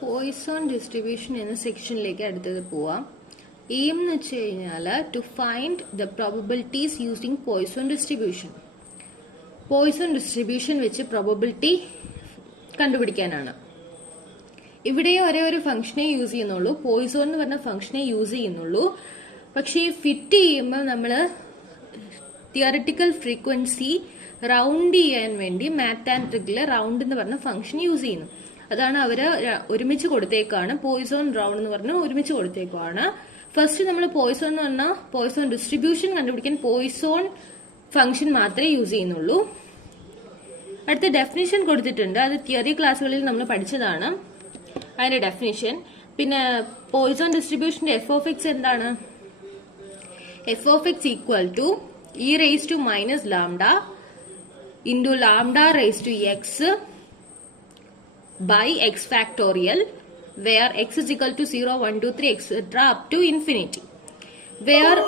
Poisson distribution എന്ന സെക്ഷനിലേക്ക് അടുത്തത് പോവാം. എയിം എന്ന് വെച്ച് കഴിഞ്ഞാൽ to find the probabilities using Poisson distribution. Poisson distribution വെച്ച് പ്രോബബിലിറ്റി കണ്ടുപിടിക്കാനാണ്. ഇവിടെ ഒരേ ഒരു ഫംഗ്ഷനെ യൂസ് ചെയ്യുന്നുള്ളൂ, പോയിസോൺ എന്ന് പറഞ്ഞ ഫംഗ്ഷനെ യൂസ് ചെയ്യുന്നുള്ളൂ. പക്ഷേ ഫിറ്റ് ചെയ്യുമ്പോൾ നമ്മൾ തിയററ്റിക്കൽ ഫ്രീക്വൻസി റൗണ്ട് ചെയ്യാൻ വേണ്ടി മാത്തമാറ്റിക്കല് റൗണ്ട് എന്ന് പറഞ്ഞ ഫംഗ്ഷൻ യൂസ് ചെയ്യുന്നു. അതാണ് അവര് ഒരുമിച്ച് കൊടുത്തേക്കാണ്. പോയിസോൺ റൗണ്ട് എന്ന് പറഞ്ഞ് ഒരുമിച്ച് കൊടുത്തേക്കാണ്. ഫസ്റ്റ് നമ്മൾ പോയിസോൺ എന്ന് പറഞ്ഞാൽ പോയിസോൺ ഡിസ്ട്രിബ്യൂഷൻ കണ്ടുപിടിക്കാൻ പോയിസോൺ ഫംഗ്ഷൻ മാത്രമേ യൂസ് ചെയ്യുന്നുള്ളൂ. അടുത്ത ഡെഫിനിഷൻ കൊടുത്തിട്ടുണ്ട്, അത് തിയറി ക്ലാസ്സുകളിൽ നമ്മൾ പഠിച്ചതാണ് അതിന്റെ ഡെഫിനിഷൻ. പിന്നെ പോയിസോൺ ഡിസ്ട്രിബ്യൂഷന്റെ എഫ് ഓഫ് എക്സ് എന്താണ്? F of X equal to E raise to minus lambda into lambda raise to X by x factorial where x is equal to 0, 1, 2, 3 etc. up to infinity, where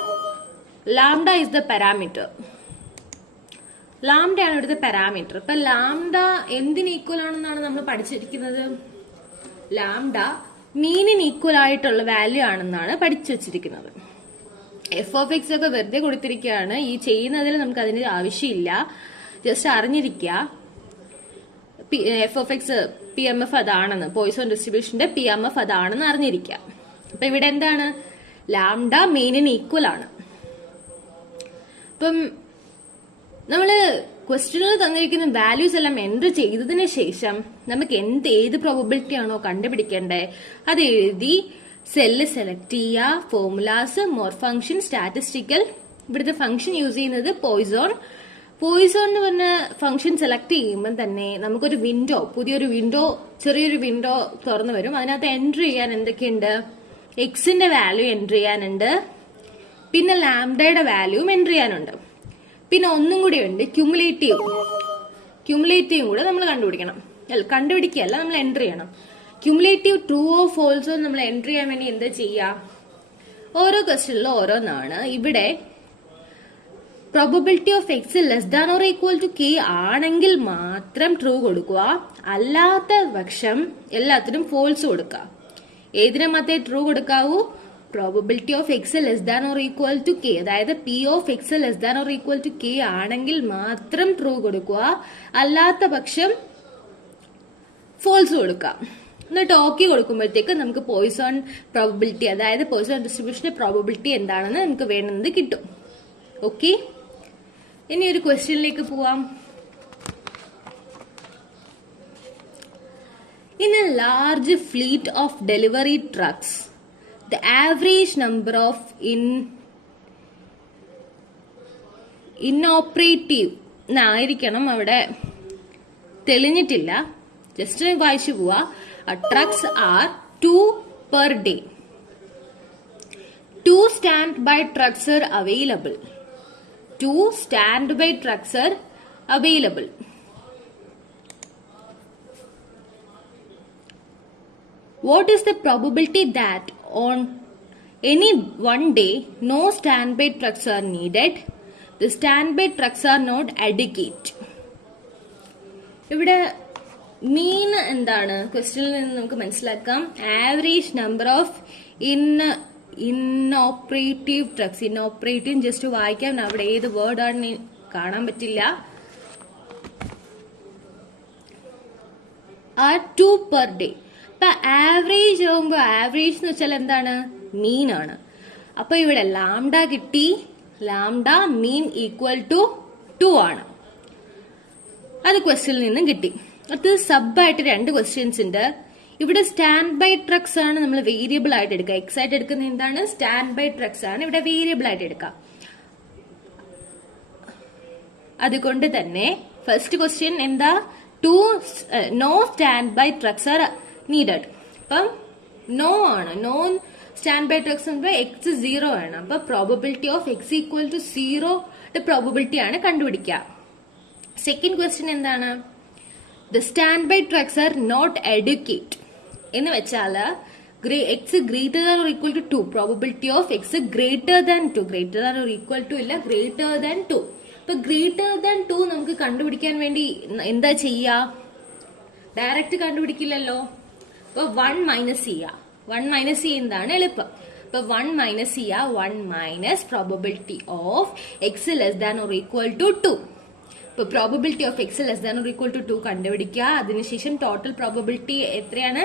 lambda is the parameter. Lambda ആണ് ഇവിടുത്തെ parameter. ഇപ്പൊ lambda എന്തിന് equal ആണെന്നാണ് നമ്മൾ പഠിച്ചിരിക്കുന്നത്? Lambda മീനിന് equal ആയിട്ടുള്ള value ആണെന്നാണ് പഠിച്ചു വെച്ചിരിക്കുന്നത്. എഫ് ഓഫ് എക്സ് ഒക്കെ വെറുതെ കൊടുത്തിരിക്കുകയാണ്. ഈ ചെയ്യുന്നതിൽ നമുക്ക് അതിന്റെ ആവശ്യമില്ല, ജസ്റ്റ് അറിഞ്ഞിരിക്കുക F of X P M F അതാണെന്ന്, പോയിസോൺ ഡിസ്ട്രിബ്യൂഷന്റെ പി എം എഫ് അതാണെന്ന് അറിഞ്ഞിരിക്കാം. അപ്പൊ ഇവിടെ എന്താണ്? ലാംഡ മീനിന് ഈക്വൽ ആണ്. അപ്പം നമ്മള് ക്വസ്റ്റ്യനിൽ തന്നിരിക്കുന്ന വാല്യൂസ് എല്ലാം എൻട്രി ചെയ്തതിന് ശേഷം നമുക്ക് ഏത് പ്രോബബിലിറ്റി ആണോ കണ്ടുപിടിക്കേണ്ടത് അത് എഴുതി സെല്ല് സെലക്ട് ചെയ്യുക. Formulas, more function, statistical. ഇവിടുത്തെ ഫംഗ്ഷൻ യൂസ് ചെയ്യുന്നത് പോയിസോൺ. പോയിസോൺ എന്ന് പറഞ്ഞ ഫംഗ്ഷൻ സെലക്ട് ചെയ്യുമ്പോൾ തന്നെ നമുക്കൊരു വിൻഡോ, പുതിയൊരു വിൻഡോ, ചെറിയൊരു വിൻഡോ തുറന്നു വരും. അതിനകത്ത് എൻട്രി ചെയ്യാൻ എന്തൊക്കെയുണ്ട്? എക്സിന്റെ വാല്യൂ എൻട്രി ചെയ്യാനുണ്ട്, പിന്നെ ലാംഡയുടെ വാല്യൂവും എൻട്രി ചെയ്യാനുണ്ട്, പിന്നെ ഒന്നും കൂടി ഉണ്ട് ക്യുമുലേറ്റീവും കൂടെ നമ്മൾ കണ്ടുപിടിക്കണം. കണ്ടുപിടിക്കുകയല്ല, നമ്മൾ എൻട്രി ചെയ്യണം. ക്യുമുലേറ്റീവ് ട്രൂ ഓ ഫോൾസോ നമ്മൾ എൻട്രി ചെയ്യാൻ വേണ്ടി എന്താ ചെയ്യുക? ഓരോ ക്വസ്റ്റ്യനിലും ഓരോന്നാണ്. ഇവിടെ probability of X less than or equal to K ആണെങ്കിൽ മാത്രം ട്രൂ കൊടുക്കുക, അല്ലാത്ത പക്ഷം എല്ലാത്തിനും ഫോൾസ് കൊടുക്കുക. ഏതിനെ മാത്രമേ ട്രൂ കൊടുക്കാവൂ? Probability of X less than or equal to K, അതായത് P of X less than or equal to K ആണെങ്കിൽ മാത്രം ട്രൂ കൊടുക്കുക, അല്ലാത്ത പക്ഷം ഫോൾസ് കൊടുക്കുക. എന്നിട്ട് ഓക്കെ കൊടുക്കുമ്പോഴത്തേക്ക് നമുക്ക് പോയിസോൺ പ്രോബബിലിറ്റി, അതായത് പോയിസോൺ ഡിസ്ട്രിബ്യൂഷന്റെ പ്രോബബിലിറ്റി എന്താണെന്ന് നമുക്ക് വേണ്ടുന്നത് കിട്ടും. ഓക്കെ, ഇനി ഒരു ക്വസ്റ്റ്യനിലേക്ക് പോവാം. In a large fleet of delivery trucks, the average number of inoperative എന്നായിരിക്കണം, അവിടെ തെളിഞ്ഞിട്ടില്ല, ജസ്റ്റ് വായിച്ചു പോവാ. Trucks are 2 per day. 2 standby trucks are available. 2 standby trucks are available. What is the probability that on any one day no standby trucks are needed? The standby trucks are not adequate. ഇവിടെ മീൻ എന്താണ്? ക്വസ്റ്റ്യനിൽ നിന്ന് നമുക്ക് മനസ്സിലാക്കാം. Average number of inoperative trucks. Inoperative just വായിക്കാം, അവിടെ ഏത് word ആണ് കാണാൻ പറ്റില്ല. 2 per day. അപ്പൊ ആവറേജ് ആവുമ്പോ ആവറേജ് എന്ന് വെച്ചാൽ എന്താണ്? മീനാണ്. അപ്പൊ ഇവിടെ ലാംഡ കിട്ടി. ലാംഡ മീൻ ഈക്വൽ ടു 2 ആണ്. അത് ക്വസ്റ്റ്യനിൽ നിന്നും കിട്ടി. അത് സബായിട്ട് 2 ക്വസ്റ്റ്യൻസ് ഉണ്ട്. ഇവിടെ സ്റ്റാൻഡ് ബൈ ട്രക്സ് ആണ് നമ്മൾ വേരിയബിൾ ആയിട്ട് എടുക്കുക. എക്സ് ആയിട്ട് എടുക്കുന്ന എന്താണ്? സ്റ്റാൻഡ് ബൈ ട്രക്സ് ആണ് ഇവിടെ വേരിയബിൾ ആയിട്ട് എടുക്കുക. അതുകൊണ്ട് തന്നെ ഫസ്റ്റ് ക്വസ്റ്റ്യൻ എന്താ? No stand by trucks are needed. അപ്പം നോ ആണ്. No stand by trucks X 0 ആണ്. അപ്പൊ probability of X equal to 0 probability ആണ് കണ്ടുപിടിക്കുക. സെക്കൻഡ് ക്വസ്റ്റ്യൻ എന്താണ്? The stand by trucks are not educate എന്ന് വെച്ചാല് X greater than or equal to 2, probability of X greater than 2, greater than or equal to ഇല്ല, greater than 2. ഇപ്പൊ greater than 2 നമുക്ക് കണ്ടുപിടിക്കാൻ വേണ്ടി എന്താ ചെയ്യാ? ഡയറക്റ്റ് കണ്ടുപിടിക്കില്ലല്ലോ. അപ്പൊ 1 മൈനസ് ചെയ്യാം. 1 മൈനസ് ചെയ്യുന്നതാണ് എളുപ്പം. അപ്പൊ 1 മൈനസ് ചെയ്യാം. 1 minus probability of X less than or equal to 2. ഇപ്പൊ probability of X less than or equal to 2 കണ്ടുപിടിക്കുക. അതിനുശേഷം ടോട്ടൽ പ്രോബബിലിറ്റി എത്രയാണ്?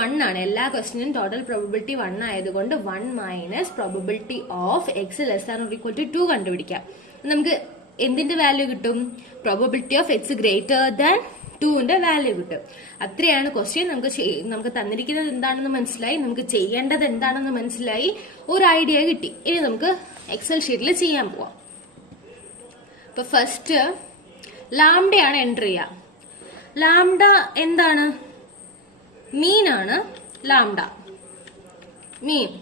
1 ആണ്. എല്ലാ ക്വസ്റ്റിനും ടോട്ടൽ പ്രോബബിലിറ്റി 1 ആയതുകൊണ്ട് 1 minus probability of X less than or equal to 2 കണ്ടുപിടിക്കാം. നമുക്ക് എന്തിന്റെ വാല്യൂ കിട്ടും? Probability of X greater than 2ന്റെ വാല്യൂ കിട്ടും. അത്രയാണ് ക്വസ്റ്റ്യൻ. നമുക്ക് തന്നിരിക്കുന്നത് എന്താണെന്ന് മനസ്സിലായി, നമുക്ക് ചെയ്യേണ്ടത് എന്താണെന്ന് മനസ്സിലായി, ഒരു ഐഡിയ കിട്ടി. ഇനി നമുക്ക് എക്സൽ ഷീറ്റിൽ ചെയ്യാൻ പോവാം. ഇപ്പൊ ഫസ്റ്റ് ലാംഡയാണ് എൻട്രി ചെയ്യുക. ലാംഡ എന്താണ്? മീനാണ് ലാംഡ. മീൻ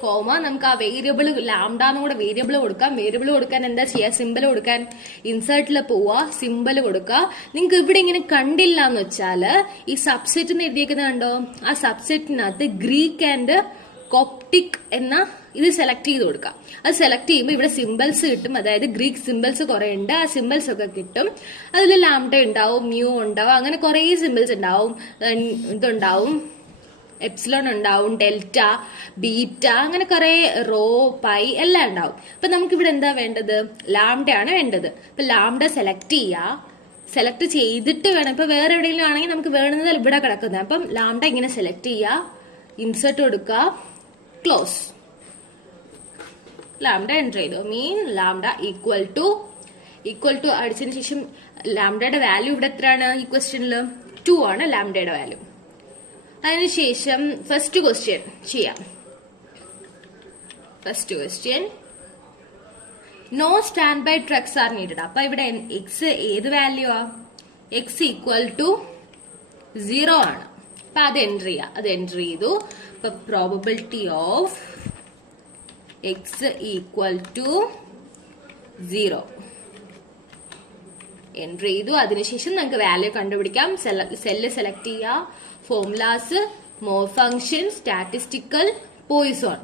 കോമ നമുക്ക് ആ വേരിയബിൾ ലാംഡാന്ന് കൂടെ വേരിയബിൾ കൊടുക്കാം. വേരിയബിൾ കൊടുക്കാൻ എന്താ ചെയ്യുക? സിമ്പിൾ കൊടുക്കാൻ ഇൻസേർട്ടിൽ പോവുക, സിമ്പിൾ കൊടുക്കുക. നിങ്ങൾക്ക് ഇവിടെ ഇങ്ങനെ കണ്ടില്ല എന്ന് വെച്ചാല് ഈ സബ്സെറ്റ് എന്ന് എഴുതിയേക്കുന്നത് കണ്ടോ? ആ സബ്സെറ്റിനകത്ത് ഗ്രീക്ക് ആൻഡ് കോപ്റ്റിക് എന്ന ഇത് സെലക്ട് ചെയ്ത് കൊടുക്കാം. അത് സെലക്ട് ചെയ്യുമ്പോൾ ഇവിടെ സിമ്പിൾസ് കിട്ടും. അതായത് ഗ്രീക്ക് സിമ്പിൾസ് കുറെ ഉണ്ട്. ആ സിമ്പിൾസ് ഒക്കെ കിട്ടും. അതിൽ ലാംഡ ഉണ്ടാവും, മ്യൂ ഉണ്ടാവും, അങ്ങനെ കുറെ സിമ്പിൾസ് ഉണ്ടാവും. ഇതുണ്ടാവും, എപ്സിലോൺ ഉണ്ടാവും, ഡെൽറ്റ, ബീറ്റ, അങ്ങനെ കുറെ റോ, പൈ എല്ലാം ഉണ്ടാവും. അപ്പൊ നമുക്ക് ഇവിടെ എന്താ വേണ്ടത്? ലാംഡയാണ് വേണ്ടത്. അപ്പൊ ലാംഡ സെലക്ട് ചെയ്യുക. സെലക്ട് ചെയ്തിട്ട് വേണം, ഇപ്പൊ വേറെ എവിടെയെങ്കിലും ആണെങ്കിൽ നമുക്ക് വേണമെന്നത് ഇവിടെ കിടക്കുന്നത്. അപ്പം ലാംഡ ഇങ്ങനെ സെലക്ട് ചെയ്യുക, ഇൻസേർട്ട് കൊടുക്കുക, ക്ലോസ്. ലാംഡ എൻറ്റർ ചെയ്തു. മീൻ ലാംഡ ഈക്വൽ ടു അടിച്ചതിന് ശേഷം ലാംഡയുടെ വാല്യൂ ഇവിടെ എത്രയാണ്? ഈ ക്വസ്റ്റ്യനിൽ 2 ആണ് ലാംഡയുടെ വാല്യൂ. അതിനുശേഷം ഫസ്റ്റ് ക്വസ്റ്റ്യൻ ചെയ്യാം. First question, no stand by trucks are needed. അപ്പൊ ഇവിടെ എക്സ് ഏത് വാല്യൂ ആ? എക്സ് ഈക്വൽ ടു 0 ആണ്. അപ്പൊ അത് എൻറ്റർ ചെയ്യാം. അത് എൻറ്റർ ചെയ്തു. അപ്പൊ probability of X equal to 0 enter ചെയ്തു. അതിനുശേഷം നമുക്ക് വാല്യൂ കണ്ടുപിടിക്കാം. സെല്ല് സെലക്ട് ചെയ്യുക. Formulas, more function, statistical, Poisson.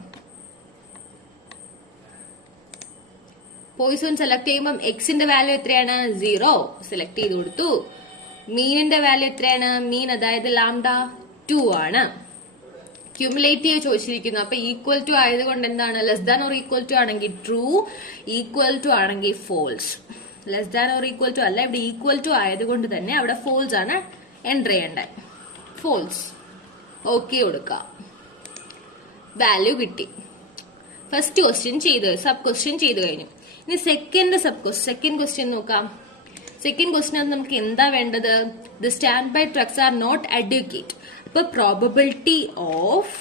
Poisson select ചെയ്യുമ്പോൾ എക്സിന്റെ വാല്യൂ എത്രയാണ്? 0 സെലക്ട് ചെയ്ത് കൊടുത്തു. മീനിന്റെ വാല്യൂ എത്രയാണ്? മീൻ അതായത് ലാംഡ 2 ആണ്. ക്യുമുലേറ്റീവ് ചോദിച്ചിരിക്കുന്നു. അപ്പൊ ഈക്വൽ ടു ആയതുകൊണ്ട് എന്താണ്? Less than or equal to ആണെങ്കിൽ ട്രൂ, ഈക്വൽ ടു ആണെങ്കിൽ false. Less than or equal to അല്ല, ഇവിടെ ഈക്വൽ ടു ആയതുകൊണ്ട് തന്നെ അവിടെ ഫോൾസ് ആണ് എൻറ്റർ ചെയ്യേണ്ടത്. ഫോൾസ്. ഓക്കെ കൊടുക്കാം. വാല്യൂ കിട്ടി. ഫസ്റ്റ് ക്വസ്റ്റ്യൻ ചെയ്ത്, സബ് ക്വസ്റ്റ്യൻ ചെയ്ത് കഴിഞ്ഞു. ഇനി സെക്കൻഡ് ക്വസ്റ്റ്യൻ നോക്കാം. സെക്കൻഡ് ക്വസ്റ്റ്യൻ നമുക്ക് എന്താ വേണ്ടത്? The stand by trucks are not advocate. അപ്പൊ probability of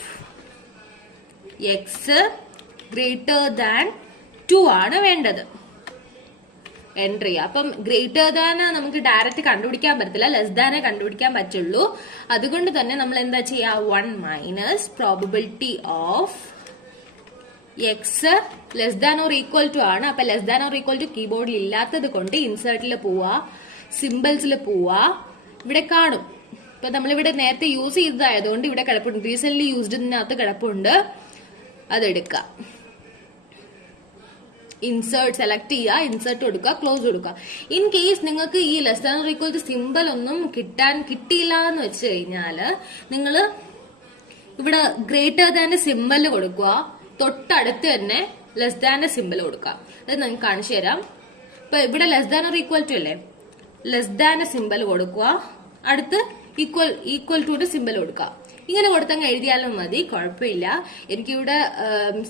X greater than 2 ആണ് വേണ്ടത്. എൻട്രി ചെയ്യാം. അപ്പം ഗ്രേറ്റർ ദാൻ നമുക്ക് ഡയറക്റ്റ് കണ്ടുപിടിക്കാൻ പറ്റത്തില്ല, ലെസ് ദാനെ കണ്ടുപിടിക്കാൻ പറ്റുള്ളൂ. അതുകൊണ്ട് തന്നെ നമ്മൾ എന്താ ചെയ്യാ? 1 minus probability of X less than or equal to ആണ്. അപ്പൊ less than or equal to കീബോർഡിൽ ഇല്ലാത്തത് കൊണ്ട് ഇൻസേർട്ടിൽ പോവാ, സിമ്പിൾസിൽ പോവാ, ഇവിടെ കാണും. ഇപ്പൊ നമ്മളിവിടെ നേരത്തെ യൂസ് ചെയ്തതായതുകൊണ്ട് ഇവിടെ കിടപ്പുണ്ട്. റീസെന്റ് യൂസ്ഡിനകത്ത് കിടപ്പുണ്ട്. അതെടുക്കാം. ഇൻസേർട്ട് സെലക്ട് ചെയ്യുക, ഇൻസേർട്ട് കൊടുക്കുക, ക്ലോസ് കൊടുക്കുക. ഇൻ കേസ് നിങ്ങൾക്ക് ഈ less than or equal to simple ഒന്നും കിട്ടിയില്ല എന്ന് വെച്ച് കഴിഞ്ഞാല് നിങ്ങൾ ഇവിടെ ഗ്രേറ്റർ ദാന്റെ സിമ്പിൾ കൊടുക്കുക, തൊട്ടടുത്ത് തന്നെ ലെസ് ദാന്റെ സിമ്പിൾ കൊടുക്കുക. അത് നിങ്ങൾക്ക് കാണിച്ചു തരാം. ഇപ്പൊ ഇവിടെ less than or equal to അല്ലേ, ലെസ് ദാന്റെ സിമ്പിൾ കൊടുക്കുക, അടുത്ത് ഈക്വൽ ടു സിമ്പിൾ കൊടുക്കുക. ഇങ്ങനെ കൊടുത്തങ്ങ് എഴുതിയാലും മതി, കുഴപ്പമില്ല. എനിക്കിവിടെ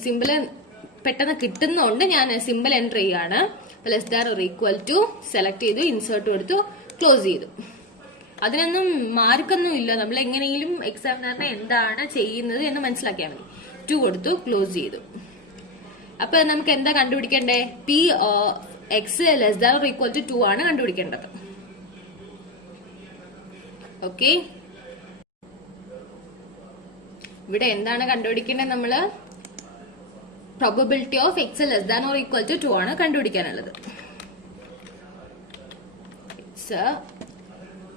സിമ്പിൾ പെട്ടെന്ന് കിട്ടുന്നതുകൊണ്ട് ഞാൻ സിമ്പിൾ എൻറ്റർ ചെയ്യാണ്. Less than or equal to select ചെയ്തു, ഇൻസേർട്ട് കൊടുത്തു, ക്ലോസ് ചെയ്തു. അതിനൊന്നും മാർക്കൊന്നും ഇല്ല. നമ്മൾ എങ്ങനെയും എക്സാമിനറിനെ എന്താണ് ചെയ്യുന്നത് എന്ന് മനസ്സിലാക്കിയാൽ മതി. 2 കൊടുത്തു, ക്ലോസ് ചെയ്തു. അപ്പൊ നമുക്ക് എന്താ കണ്ടുപിടിക്കേണ്ടേ? P X less than or equal to 2 ആണ് കണ്ടുപിടിക്കേണ്ടത്. ഓക്കെ, ഇവിടെ എന്താണ് കണ്ടുപിടിക്കേണ്ടത്? നമ്മള് probability of X less than or equal to 2 ആണ് കണ്ടുപിടിക്കാനുള്ളത്.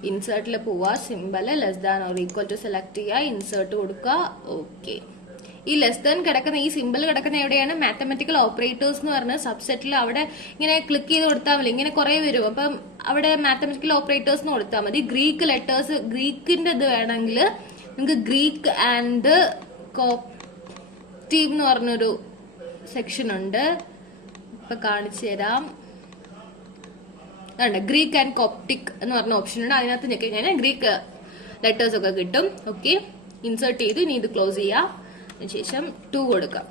ഇൻസേർട്ടിൽ പോവാ, simple less than or equal to select ചെയ്യുക, ഇൻസേർട്ട് കൊടുക്കുക. ഓക്കെ, ഈ ലെസ് ദാൻ കിടക്കുന്ന ഈ സിമ്പിൾ കിടക്കുന്ന എവിടെയാണ്? മാത്തമെറ്റിക്കൽ ഓപ്പറേറ്റേഴ്സ് എന്ന് പറഞ്ഞ സബ്സെറ്റിൽ അവിടെ ഇങ്ങനെ ക്ലിക്ക് ചെയ്ത് കൊടുത്താൽ മതി. ഇങ്ങനെ കുറെ വരും. അപ്പം അവിടെ മാത്തമെറ്റിക്കൽ ഓപ്പറേറ്റേഴ്സ് കൊടുത്താൽ മതി. ഗ്രീക്ക് ലെറ്റേഴ്സ്, ഗ്രീക്കിന്റെ ഇത് വേണമെങ്കിൽ നമുക്ക് ഗ്രീക്ക് ആൻഡ് കോപ്റ്റീവ് എന്ന് പറഞ്ഞൊരു സെക്ഷൻ ഉണ്ട്. ഇപ്പൊ കാണിച്ചു തരാം. ഗ്രീക്ക് ആൻഡ് കോപ്റ്റിക് എന്ന് പറഞ്ഞ ഓപ്ഷൻ ഉണ്ട്. അതിനകത്ത് ഞെക്കി കഴിഞ്ഞാൽ ഗ്രീക്ക് ലെറ്റേഴ്സ് ഒക്കെ കിട്ടും. ഓക്കെ, ഇൻസേർട്ട് ചെയ്ത് ഇനി ഇത് ക്ലോസ് ചെയ്യാം. അതിനുശേഷം 2 കൊടുക്കാം.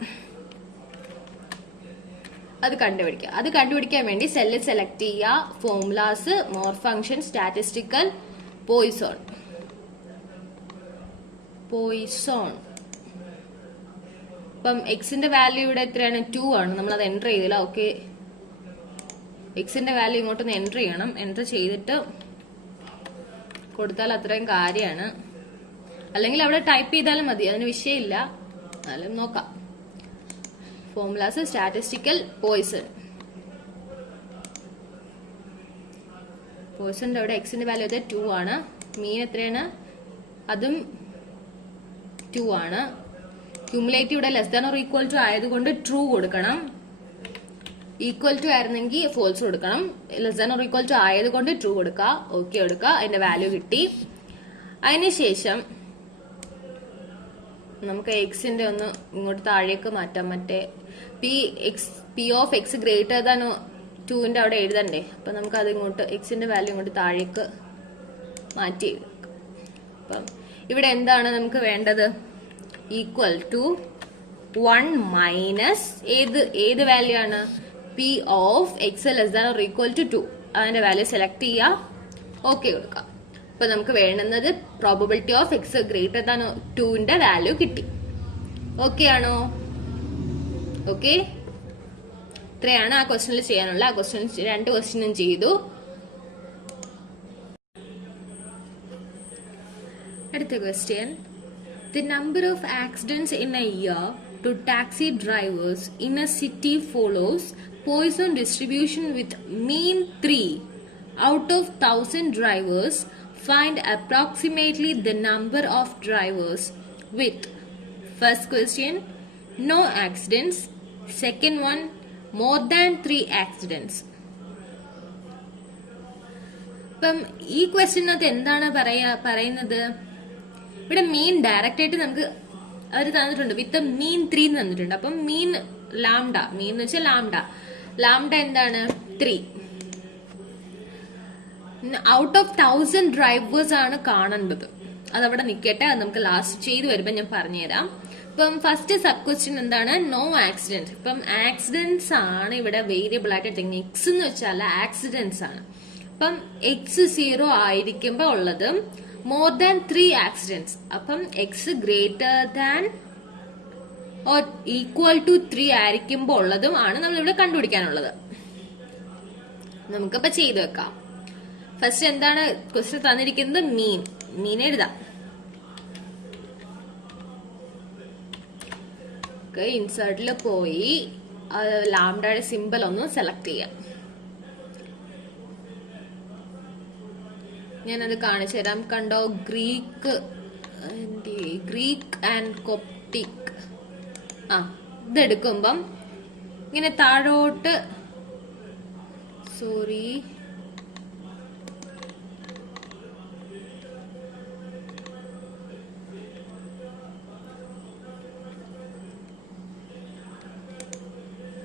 അത് കണ്ടുപിടിക്കാൻ വേണ്ടി സെല്ല് സെലക്ട് ചെയ്യുക. Formulas, more function, statistical, Poisson. ഇപ്പം എക്സിന്റെ വാല്യൂ ഇവിടെ എത്രയാണ്? 2 ആണ്. നമ്മളത് എൻ്റർ ചെയ്തില്ല. ഓക്കെ, എക്സിന്റെ വാല്യൂ ഇങ്ങോട്ടൊന്ന് എൻ്റർ ചെയ്യണം. എൻ്റർ ചെയ്തിട്ട് കൊടുത്താൽ അത്രയും കാര്യമാണ്. അല്ലെങ്കിൽ അവിടെ ടൈപ്പ് ചെയ്താലും മതി, അതിന് വിഷയമില്ല. എന്നാലും നോക്കാം. ഫോർമുലാസ്, സ്റ്റാറ്റിസ്റ്റിക്കൽ, പോയിസന്റെ അവിടെ എക്സിന്റെ വാല്യൂ 2 ആണ്. മീൻ എത്രയാണ്? അതും 2 ആണ്. ക്യുമുലേറ്റീവ് ഇവിടെ less than or equal to ആയതുകൊണ്ട് ട്രൂ കൊടുക്കണം. ഈക്വൽ ടു ആയിരുന്നെങ്കിൽ ഫോൾസ് കൊടുക്കണം. Less than or equal to ആയതുകൊണ്ട് ട്രൂ കൊടുക്കുക. ഓക്കെ കൊടുക്കുക. അതിന്റെ വാല്യൂ കിട്ടി. അതിനുശേഷം നമുക്ക് എക്സിന്റെ ഒന്ന് ഇങ്ങോട്ട് താഴേക്ക് മാറ്റാം. മറ്റേ P of X greater than 2ന്റെ അവിടെ എഴുതണ്ടേ? അപ്പൊ നമുക്ക് അത് ഇങ്ങോട്ട് എക്സിന്റെ വാല്യൂ ഇങ്ങോട്ട് താഴേക്ക് മാറ്റി എഴുതാം. അപ്പം ഇവിടെ എന്താണ് നമുക്ക് വേണ്ടത്? ഈക്വൽ ടു 1 മൈനസ് ഏത് വാല്യൂ ആണ്? P of X less than or equal to 2. അതിന്റെ വാല്യൂ സെലക്ട് ചെയ്യുക. ഓക്കെ കൊടുക്കാം. അപ്പൊ നമുക്ക് വേണ്ടുന്നത് probability of X greater than 2ന്റെ വാല്യൂ കിട്ടി. ഓക്കെ ആണോ? ഓക്കെ, ഇത്രയാണ് ആ ക്വസ്റ്റ്യനിൽ ചെയ്യാനുള്ള. ആ ക്വസ്റ്റ്യൻ 2 ക്വസ്റ്റ്യനും ചെയ്തു. അടുത്ത question, the number of accidents in a year to taxi drivers in a city follows Poisson distribution with mean 3. Out of 1000 drivers, find approximately the number of drivers with, first question, no accidents, second one, more than 3 accidents. അപ്പം ഈ ക്വസ്റ്റ്യനകത്ത് എന്താണ് പറയുന്നത്? ഇവിടെ മീൻ direct ആയിട്ട് നമുക്ക് അവർ തന്നിട്ടുണ്ട്. വിത്ത് മീൻ 3 തന്നിട്ടുണ്ട്. അപ്പം മീൻ ലാംഡ, മീൻ എന്ന് വെച്ചാൽ ലാംഡ എന്താണ്? 3. ഔട്ട് ഓഫ് 1000 ഡ്രൈവേഴ്സ് ആണ് കാണേണ്ടത്. അതവിടെ നിൽക്കട്ടെ, അത് നമുക്ക് ലാസ്റ്റ് ചെയ്ത് വരുമ്പോൾ ഞാൻ പറഞ്ഞുതരാം. ഇപ്പം ഫസ്റ്റ് സബ് ക്വസ്റ്റ്യൻ എന്താണ്? No accident. ഇപ്പം ആക്സിഡൻസ് ആണ് ഇവിടെ വേരിയബിൾ ആയിട്ട് എടുക്കുന്നത്. എക്സ് എന്ന് വെച്ചാൽ ആക്സിഡൻസ് ആണ്. അപ്പം എക്സ് 0 ആയിരിക്കുമ്പോൾ ഉള്ളത് മോർ ദാൻ 3 ആക്സിഡൻസ്. അപ്പം x greater than or equal to 3 ആയിരിക്കുമ്പോൾ ഉള്ളതും ആണ് നമ്മൾ ഇവിടെ കണ്ടുപിടിക്കാനുള്ളത്. നമുക്കപ്പൊ ചെയ്തു വെക്കാം. ഫസ്റ്റ് എന്താണ് ക്വസ്റ്റ്യൻ തന്നിരിക്കുന്നത്? മീൻ എഴുതാം. ഇൻസേർട്ടിൽ പോയി ലാംഡയുടെ സിമ്പിൾ ഒന്ന് സെലക്ട് ചെയ്യാം. ഞാനത് കാണിച്ചു തരാം. കണ്ടോ? Greek and Coptic. ഇതെടുക്കുമ്പം ഇങ്ങനെ താഴോട്ട്, സോറി,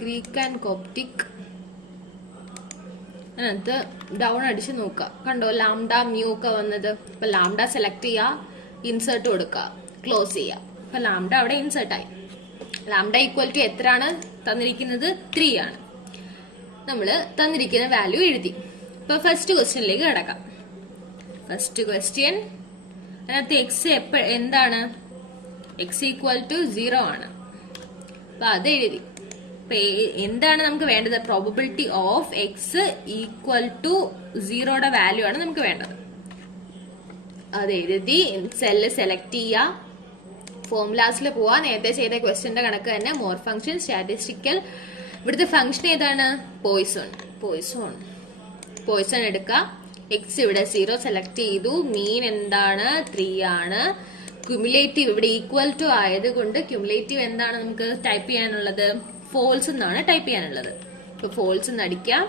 ഗ്രീക്ക് ആൻഡ് കോപ്റ്റിക് അതിനകത്ത് ഡൗൺ അടിച്ച് നോക്കുക. കണ്ടോ? ലാംഡ മ്യൂ ഒക്കെ വന്നത്. അപ്പൊ ലാംഡ സെലക്ട് ചെയ്യുക, ഇൻസേർട്ട് കൊടുക്കുക, ക്ലോസ് ചെയ്യുക. അപ്പൊ ലാംഡ അവിടെ ഇൻസേർട്ട് ആയി. ലാംഡ ഈക്വൽ ടു എത്രയാണ് തന്നിരിക്കുന്നത്? 3 ആണ്. നമ്മള് തന്നിരിക്കുന്ന വാല്യൂ എഴുതി. ഇപ്പൊ ഫസ്റ്റ് ക്വസ്റ്റ്യനിലേക്ക് കിടക്കാം. ഫസ്റ്റ് ക്വസ്റ്റ്യൻ, അതിനകത്ത് എക്സ് എന്താണ്? എക്സ് ഈക്വൽ ടു 0 ആണ്. അപ്പൊ അത് എഴുതി. എന്താണ് നമുക്ക് വേണ്ടത്? Probability of X equal to 0യുടെ വാല്യൂ ആണ് നമുക്ക് വേണ്ടത്. അത് എഴുതി സെല്ല് സെലക്ട് ചെയ്യുക. ഫോർമുലാസിൽ പോവാ. നേരത്തെ ചെയ്ത ക്വസ്റ്റ്യന്റെ കണക്ക് തന്നെ. More function, statistical. ഇവിടുത്തെ ഫംഗ്ഷൻ ഏതാണ്? പോയിസൺ എടുക്കുക. എക്സ് ഇവിടെ 0 സെലക്ട് ചെയ്തു. മീൻ എന്താണ്? 3 ആണ്. ക്യുമുലേറ്റീവ് ഇവിടെ ഈക്വൽ ടു ആയതുകൊണ്ട് ക്യുമുലേറ്റീവ് എന്താണ് നമുക്ക് ടൈപ്പ് ചെയ്യാനുള്ളത്? ഫോൾസ് എന്നാണ് ടൈപ്പ് ചെയ്യാനുള്ളത്. ഇപ്പൊ ഫോൾസ് എന്ന് അടിക്കാം.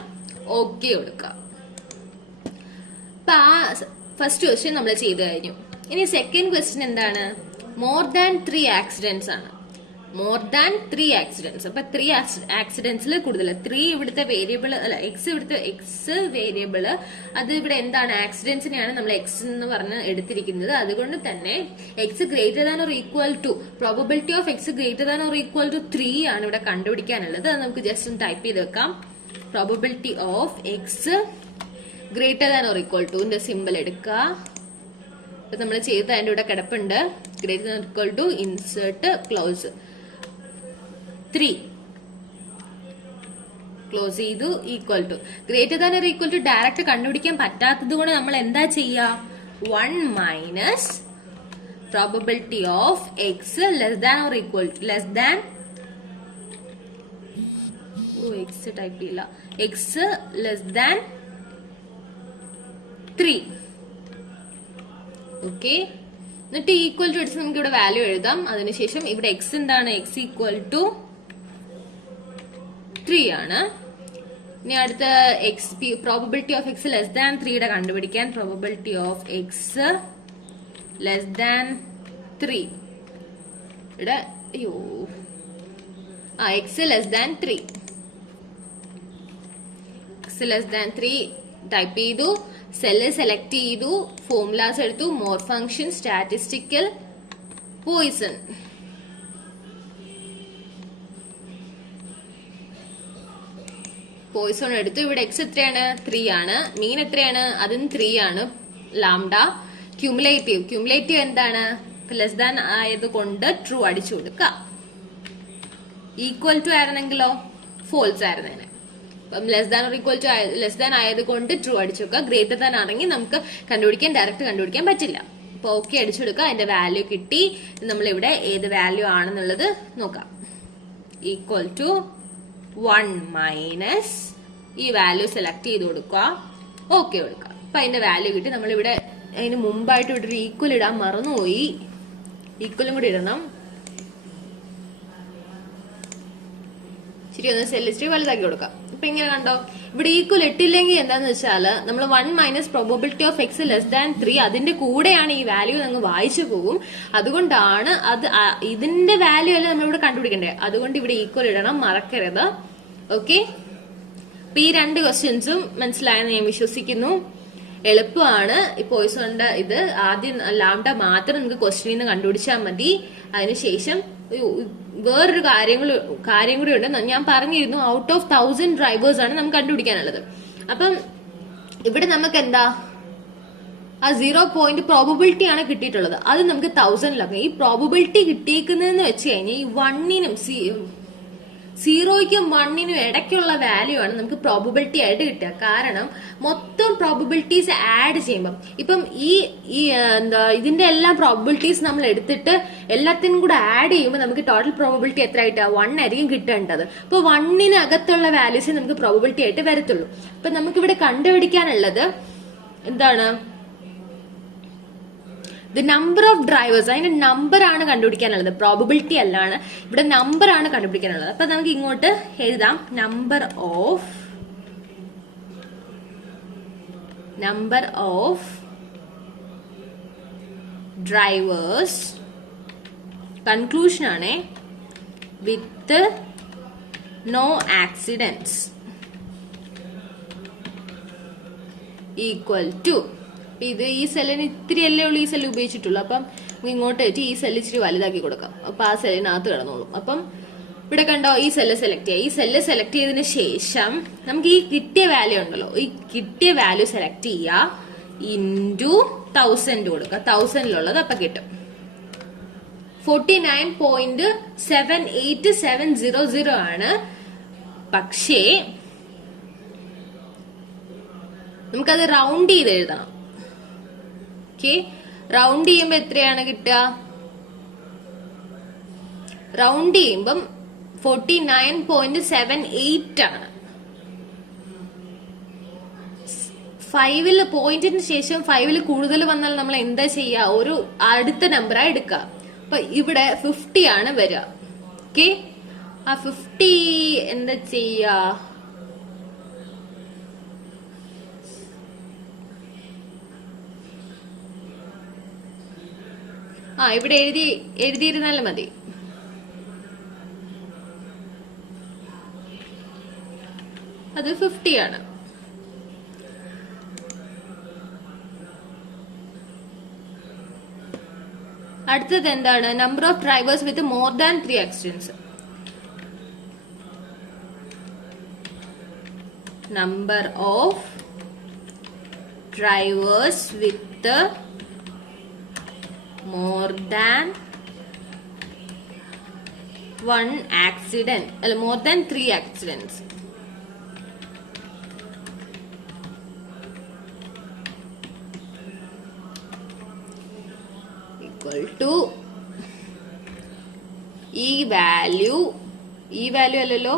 ഓക്കെ കൊടുക്കാം. അപ്പൊ ആ ഫസ്റ്റ് ക്വസ്റ്റ്യൻ നമ്മൾ ചെയ്തു കഴിഞ്ഞു. ഇനി സെക്കൻഡ് ക്വസ്റ്റ്യൻ എന്താണ്? മോർ ദാൻ 3 ആക്സിഡൻസ് ആണ്. More than 3 accidents. അപ്പൊ 3 ആക്സിഡൻസിൽ കൂടുതൽ. 3 ഇവിടുത്തെ വേരിയബിൾ അല്ല, ഇവിടുത്തെ എക്സ് വേരിയബിള്, അത് ഇവിടെ എന്താണ്? ആക്സിഡൻസിനെയാണ് നമ്മൾ എക്സ് എന്ന് പറഞ്ഞ് എടുത്തിരിക്കുന്നത്. അതുകൊണ്ട് തന്നെ x greater than or equal to, probability of X greater than or equal to 3 ആണ് ഇവിടെ കണ്ടുപിടിക്കാനുള്ളത്. അത് നമുക്ക് ജസ്റ്റ് ഒന്ന് ടൈപ്പ് ചെയ്ത് വെക്കാം. Probability of X greater than or equal to simple എടുക്കുക. അപ്പൊ നമ്മൾ ചെയ്ത് അതിന്റെ ഇവിടെ കിടപ്പുണ്ട്. Greater than equal to insert close 3 close ചെയ്തു. Equal to greater than or equal to direct കണ്ടുപിടിക്കാൻ പറ്റാത്തത് കൊണ്ട് നമ്മൾ എന്താ ചെയ്യുക? 1 minus probability of X less than or equal to less than, X type ചെയ്യില്ല, എക്സ് ലെസ് ദാൻ 3. ഓക്കെ, എന്നിട്ട് equal to എടുത്ത് നമുക്ക് ഇവിടെ വാല്യൂ എഴുതാം. അതിനുശേഷം ഇവിടെ എക്സ് എന്താണ്? എക്സ് ഈക്വൽ ടു 3 ആണ്. ഇനി അടുത്ത x probability of X less than 3 കണ്ടുപിടിക്കാൻ probability of X less than 3 ഇവിടെ x less than 3 x less than 3 type ചെയ്തു. സെല്ല് സെലക്ട് ചെയ്തു. ഫോർമുലാസ് എടുത്തു. More function, statistical, Poisson. Poisson എടുത്തു. ഇവിടെ എക്സ് എത്രയാണ്? 3 ആണ്. മീൻ എത്രയാണ്? അതും 3 ആണ്. ലാംഡ. ക്യൂമുലേറ്റീവ് എന്താണ്? ലെസ് ദാൻ ആയത് കൊണ്ട് ട്രൂ അടിച്ചു കൊടുക്കുക. ഈക്വൽ ടു ആയിരുന്നെങ്കിലോ ഫോൾസ് ആയിരുന്നേനെ. അപ്പം less than or equal to less than ആയത് കൊണ്ട് ട്രൂ അടിച്ചു കൊടുക്കുക. ഗ്രേറ്റർ ദാൻ ആണെങ്കിൽ നമുക്ക് ഡയറക്റ്റ് കണ്ടുപിടിക്കാൻ പറ്റില്ല. അപ്പൊ ഓക്കെ അടിച്ചു കൊടുക്കുക. അതിന്റെ വാല്യൂ കിട്ടി. നമ്മൾ ഇവിടെ ഏത് വാല്യൂ ആണെന്നുള്ളത് നോക്കാം. ഈക്വൽ ടു 1 മൈനസ് ഈ വാല്യൂ സെലക്ട് ചെയ്ത് കൊടുക്കുക. ഓക്കെ കൊടുക്കുക. അപ്പൊ അതിന്റെ വാല്യൂ കിട്ടി. നമ്മളിവിടെ അതിന് മുമ്പായിട്ട് ഇവിടെ ഒരു ഈക്വൽ ഇടാൻ മറന്നുപോയി. ഈക്വലും കൂടി ഇടണം. ശരി, ഒന്ന് സെല്ലിസ്റ്റ് വലുതാക്കി കൊടുക്കാം. അപ്പൊ ഇങ്ങനെ കണ്ടോ, ഇവിടെ ഈക്വൽ ഇട്ടില്ലെങ്കിൽ എന്താന്ന് വെച്ചാല് നമ്മൾ 1 minus probability of X less than 3 അതിന്റെ കൂടെയാണ് ഈ വാല്യൂ അങ്ങ് വായിച്ചു പോകും. അതുകൊണ്ടാണ് അത് ഇതിന്റെ വാല്യൂ അല്ല നമ്മളിവിടെ കണ്ടുപിടിക്കണ്ടേ. അതുകൊണ്ട് ഇവിടെ ഈക്വൽ ഇടണം, മറക്കരുത്. ഓക്കെ, അപ്പൊ ഈ 2 ക്വസ്റ്റ്യൻസും മനസ്സിലായെന്ന് ഞാൻ വിശ്വസിക്കുന്നു. എളുപ്പമാണ്. ഈ പോയിസോണിന്റെ ഇത് ആദ്യം ലാംഡ മാത്രം നമുക്ക് ക്വസ്റ്റ്യനിൽ നിന്ന് കണ്ടുപിടിച്ചാൽ മതി. അതിനുശേഷം വേറൊരു കാര്യം കൂടി ഉണ്ട്. ഞാൻ പറഞ്ഞിരുന്നു ഔട്ട് ഓഫ് 1000 ഡ്രൈവേഴ്സ് ആണ് നമുക്ക് കണ്ടുപിടിക്കാനുള്ളത്. അപ്പം ഇവിടെ നമുക്ക് എന്താ ആ 0 പോയിന്റ് പ്രോബബിലിറ്റി ആണ് കിട്ടിയിട്ടുള്ളത്. അത് നമുക്ക് 1000ലാക്കാം. ഈ പ്രോബബിലിറ്റി കിട്ടിയേക്കുന്നതെന്ന് വെച്ച് കഴിഞ്ഞാൽ ഈ 1നും 0യ്ക്കും 1നും ഇടയ്ക്കുള്ള വാല്യൂ ആണ് നമുക്ക് പ്രോബബിലിറ്റി ആയിട്ട് കിട്ടുക. കാരണം മൊത്തം പ്രോബബിലിറ്റീസ് ആഡ് ചെയ്യുമ്പോൾ ഇപ്പം ഇതിന്റെ എല്ലാ പ്രോബബിലിറ്റീസ് നമ്മൾ എടുത്തിട്ട് എല്ലാത്തിനും കൂടെ ആഡ് ചെയ്യുമ്പോൾ നമുക്ക് ടോട്ടൽ പ്രോബബിലിറ്റി എത്ര ആയിട്ടാ 1 ആയിരിക്കും കിട്ടേണ്ടത്. അപ്പൊ 1നകത്തുള്ള വാല്യൂസ് നമുക്ക് പ്രോബബിലിറ്റി ആയിട്ട് വരത്തുള്ളൂ. അപ്പൊ നമുക്കിവിടെ കണ്ടുപിടിക്കാനുള്ളത് എന്താണ്? The number of drivers. അതിന്റെ നമ്പർ ആണ് കണ്ടുപിടിക്കാനുള്ളത്, പ്രോബബിലിറ്റി അല്ലാണ്. ഇവിടെ നമ്പർ ആണ് കണ്ടുപിടിക്കാനുള്ളത്. അപ്പൊ നമുക്ക് ഇങ്ങോട്ട് എഴുതാം നമ്പർ ഓഫ് ഡ്രൈവേഴ്സ്, കൺക്ലൂഷൻ ആണ്, with no accidents equal to. ഇത് ഈ സെല്ലിന് ഇത്തിരി അല്ലേ ഉള്ളൂ ഈ സെല്ല് ഉപയോഗിച്ചിട്ടുള്ളൂ. അപ്പം ഇങ്ങോട്ട് വെച്ച് ഈ സെല്ല് ഇച്ചിരി വലുതാക്കി കൊടുക്കാം. അപ്പൊ ആ സെല്ലിനകത്ത് കിടന്നോളും. അപ്പം ഇവിടെ കണ്ടോ, ഈ സെല്ല് സെലക്ട് ചെയ്യുക. ഈ സെല്ല് സെലക്ട് ചെയ്തതിന് ശേഷം നമുക്ക് ഈ കിട്ടിയ വാല്യൂ ഉണ്ടല്ലോ, ഈ കിട്ടിയ വാല്യൂ സെലക്ട് ചെയ്യുക. ഇൻറ്റു 1000 കൊടുക്കുക. 1000ലുള്ളത് അപ്പൊ കിട്ടും 49.78700 ആണ്. പക്ഷേ നമുക്കത് റൗണ്ട് ചെയ്ത് എഴുതണം. റൗണ്ട് ചെയ്യുമ്പോ എത്രയാണ് കിട്ടുക? റൗണ്ട് ചെയ്യുമ്പം 49.78 ആണ്. 5ൽ പോയിന്റിന് ശേഷം 5ൽ കൂടുതൽ വന്നാൽ നമ്മൾ എന്താ ചെയ്യുക? ഒരു അടുത്ത നമ്പറാ എടുക്കുക. അപ്പൊ ഇവിടെ 50 ആണ് വരിക. ഓക്കെ, ആ 50 എന്താ ചെയ്യാ? ഇവിടെ എഴുതിയിരുന്നാലും മതി. അത് 50 ആണ്. അടുത്തത് എന്താണ്? Number of drivers with more than 3 accidents. Number of drivers with more than 1 accident, അല്ല മോർ ദാൻ 3 ആക്സിഡൻസ്. ടു ഈ വാല്യൂ അല്ലല്ലോ,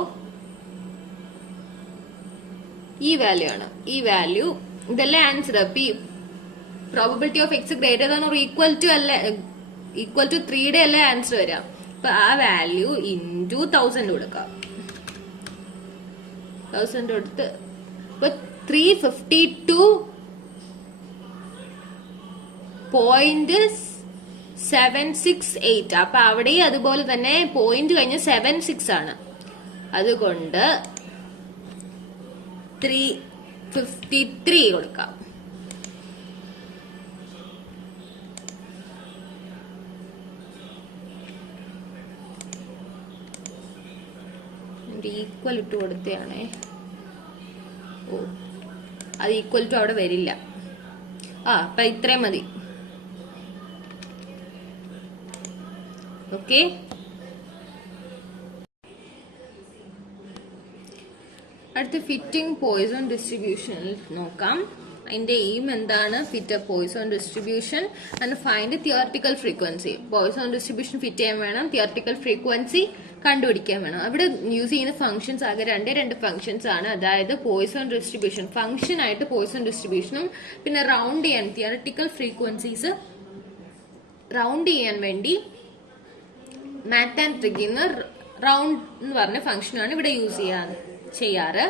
ഈ വാല്യൂ ആണ്. ഈ വാല്യൂ ഇതെല്ലാം answer. Probability of X greater than or equal to 3 അല്ലേ ആൻസർ വരാം. അപ്പൊ ആ വാല്യൂ ഇൻറ്റു 1000 കൊടുക്കാം. 1000 കൊടുത്ത് ഇപ്പൊ 352.768. അപ്പൊ അവിടെ അതുപോലെ തന്നെ പോയിന്റ് കഴിഞ്ഞ് 76 ആണ്. അതുകൊണ്ട് 353 കൊടുക്കാം. ഈക്വൽ ഇട്ട് കൊടുത്തയാണേ. അത് ഈക്വൽ ടു അവിടെ വരില്ല. അപ്പൊ ഇത്രയും മതി. ഓക്കെ, അടുത്ത ഫിറ്റിംഗ് പോയിസൺ ഡിസ്ട്രിബ്യൂഷനിൽ നോക്കാം. അതിന്റെ എയിം എന്താണ്? Fit a Poisson distribution and find theoretical frequency. Poisson distribution fit ചെയ്യാൻ വേണം, തിയറട്ടിക്കൽ ഫ്രീക്വൻസി കണ്ടുപിടിക്കാൻ വേണം. അവിടെ യൂസ് ചെയ്യുന്ന ഫംഗ്ഷൻസ് ആകെ രണ്ട് ഫംഗ്ഷൻസ് ആണ്. അതായത് പോയിസൺ ഡിസ്ട്രിബ്യൂഷൻ ഫംഗ്ഷൻ ആയിട്ട് പോയിസൺ ഡിസ്ട്രിബ്യൂഷനും പിന്നെ റൗണ്ട് ചെയ്യാൻ തിയറട്ടിക്കൽ ഫ്രീക്വൻസീസ് റൗണ്ട് ചെയ്യാൻ വേണ്ടി മാറ്റ് ആൻഡ് ട്രിക്കിന്ന് റൗണ്ട് എന്ന് പറഞ്ഞ ഫംഗ്ഷനാണ് ഇവിടെ യൂസ് ചെയ്യാറ്.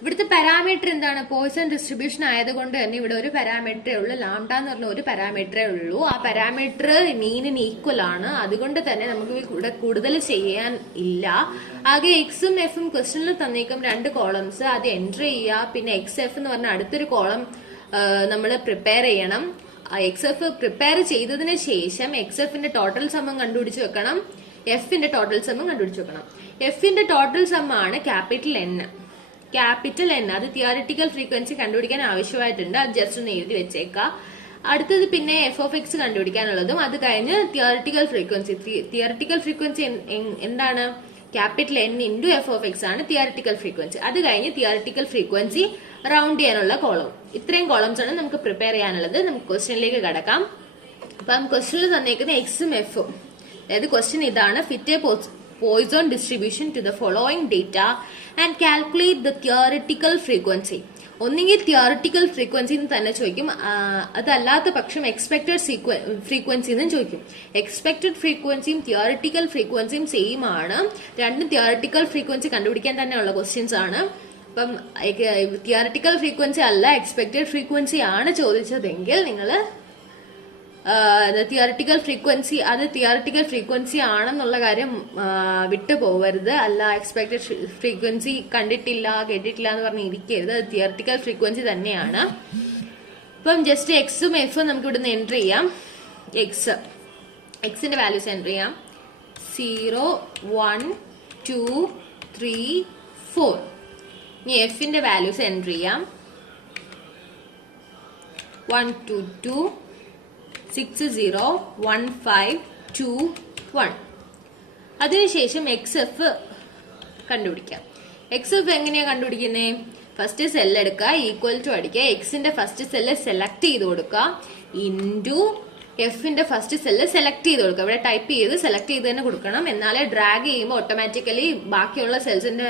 ഇവിടുത്തെ പാരാമീറ്റർ എന്താണ്? പോയിസൺ ഡിസ്ട്രിബ്യൂഷൻ ആയതുകൊണ്ട് തന്നെ ഇവിടെ ഒരു പാരാമീറ്ററേ ഉള്ളൂ, ലാംഡ എന്ന് പറഞ്ഞ ഒരു പാരാമീറ്ററേ ഉള്ളൂ. ആ പാരാമീറ്റർ മീനിന് ഈക്വൽ ആണ്. അതുകൊണ്ട് തന്നെ നമുക്ക് ഇവിടെ കൂടുതൽ ചെയ്യാൻ ഇല്ല. ആകെ എക്സും എഫും ക്വസ്റ്റനിൽ തന്നേക്കും 2 കോളംസ്, അത് എൻറ്റർ ചെയ്യുക. പിന്നെ എക്സ് എഫ് എന്ന് പറഞ്ഞ അടുത്തൊരു കോളം നമ്മൾ പ്രിപ്പയർ ചെയ്യണം. എക്സ് എഫ് പ്രിപ്പയർ ചെയ്തതിന് ശേഷം എക്സ് എഫിന്റെ ടോട്ടൽ സമം കണ്ടുപിടിച്ച് വെക്കണം, എഫിന്റെ ടോട്ടൽ സമം കണ്ടുപിടിച്ച് വെക്കണം. എഫിന്റെ ടോട്ടൽ സമ്മാണ് ക്യാപിറ്റൽ എൻ. അത് തിയറട്ടിക്കൽ ഫ്രീക്വൻസി കണ്ടുപിടിക്കാൻ ആവശ്യമായിട്ടുണ്ട്. അത് ജസ്റ്റ് ഒന്ന് എഴുതി വെച്ചേക്കാം. അടുത്തത് പിന്നെ എഫ് ഓഫ് എക്സ് കണ്ടുപിടിക്കാനുള്ളതും, അത് കഴിഞ്ഞ് തിയറട്ടിക്കൽ ഫ്രീക്വൻസി എന്താണ്? Capital N into F of X ആണ് തിയറട്ടിക്കൽ ഫ്രീക്വൻസി. അത് കഴിഞ്ഞ് തിയറട്ടിക്കൽ ഫ്രീക്വൻസി റൗണ്ട് ചെയ്യാനുള്ള കോളം. ഇത്രയും കോളംസ് ആണ് നമുക്ക് പ്രിപ്പയർ ചെയ്യാനുള്ളത്. നമുക്ക് ക്വസ്റ്റ്യനിലേക്ക് കടക്കാം. അപ്പം ക്വസ്റ്റ്യനിൽ തന്നേക്കുന്ന എക്സും എഫും, അതായത് ക്വസ്റ്റ്യൻ ഇതാണ്: fit a Poisson distribution to the following data and calculate the theoretical frequency. ഒന്നുകിൽ തിയറട്ടിക്കൽ ഫ്രീക്വൻസി എന്ന് തന്നെ ചോദിക്കും, അതല്ലാത്ത പക്ഷം എക്സ്പെക്ടഡ് ഫ്രീക്വൻസി എന്നും ചോദിക്കും. എക്സ്പെക്ടഡ് ഫ്രീക്വൻസിയും തിയറട്ടിക്കൽ ഫ്രീക്വൻസിയും സെയിം ആണ്. രണ്ടും തിയറട്ടിക്കൽ ഫ്രീക്വൻസി കണ്ടുപിടിക്കാൻ തന്നെയുള്ള ക്വസ്റ്റ്യൻസ് ആണ്. അപ്പം തിയറട്ടിക്കൽ ഫ്രീക്വൻസി അല്ല എക്സ്പെക്ടഡ് ഫ്രീക്വൻസി ആണ് ചോദിച്ചതെങ്കിൽ നിങ്ങൾ തിയറട്ടിക്കൽ ഫ്രീക്വൻസി ആണെന്നുള്ള കാര്യം വിട്ടു പോവരുത്. അല്ല എക്സ്പെക്ടഡ് ഫ്രീക്വൻസി കണ്ടിട്ടില്ല കേട്ടിട്ടില്ല എന്ന് പറഞ്ഞ് ഇരിക്കരുത്. അത് തിയറട്ടിക്കൽ ഫ്രീക്വൻസി തന്നെയാണ്. ഇപ്പം ജസ്റ്റ് എക്സും എഫും നമുക്ക് ഇവിടുന്ന് എൻറ്റർ ചെയ്യാം. എക്സിന്റെ വാല്യൂസ് എൻറ്റർ ചെയ്യാം. 0, 1, 2, 3, 4. ഇനി എഫിന്റെ വാല്യൂസ് എൻറ്റർ ചെയ്യാം. 1, 2, 2, 6, 0, 1, 5, 2, 1. അതിനുശേഷം എക്സ് എഫ് കണ്ടുപിടിക്കാം. എക്സ് എഫ് എങ്ങനെയാ കണ്ടുപിടിക്കുന്നത്? ഫസ്റ്റ് സെൽ എടുക്കുക, ഈക്വൽ ടു അടിക്കുക, എക്സിന്റെ ഫസ്റ്റ് സെല്ല് സെലക്ട് ചെയ്ത് കൊടുക്കുക, ഇൻറ്റു എഫിന്റെ ഫസ്റ്റ് സെല്ല് സെലക്ട് ചെയ്ത് കൊടുക്കുക. ഇവിടെ ടൈപ്പ് ചെയ്ത് സെലക്ട് ചെയ്ത് തന്നെ കൊടുക്കണം. എന്നാലേ ഡ്രാഗ് ചെയ്യുമ്പോൾ ഓട്ടോമാറ്റിക്കലി ബാക്കിയുള്ള സെൽസിന്റെ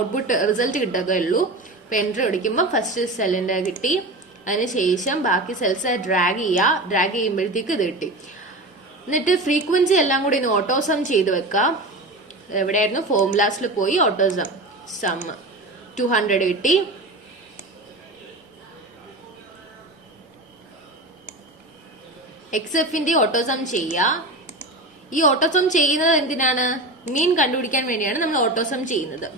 ഔട്ട്പുട്ട് റിസൾട്ട് കിട്ടുകയുള്ളൂ. ഇപ്പൊ എൻട്രി അടിക്കുമ്പോൾ ഫസ്റ്റ് സെല്ലിന്റെ കിട്ടി. അതിനുശേഷം ബാക്കി സെൽസ് ഡ്രാഗ് ചെയ്യുമ്പോഴത്തേക്ക് ഇത് കിട്ടി. എന്നിട്ട് ഫ്രീക്വൻസി എല്ലാം കൂടി ഇന്ന് ഓട്ടോസം ചെയ്ത് വെക്കാം. എവിടെയായിരുന്നു? ഫോർമുലാസിൽ പോയി ഓട്ടോസം സം 200 കിട്ടി. എക്സ്എഫിന്റെ ഓട്ടോസം ചെയ്യുക. ഈ ഓട്ടോസം ചെയ്യുന്നത് എന്തിനാണ്? മീൻ കണ്ടുപിടിക്കാൻ വേണ്ടിയാണ് നമ്മൾ ഓട്ടോസം ചെയ്യുന്നത്.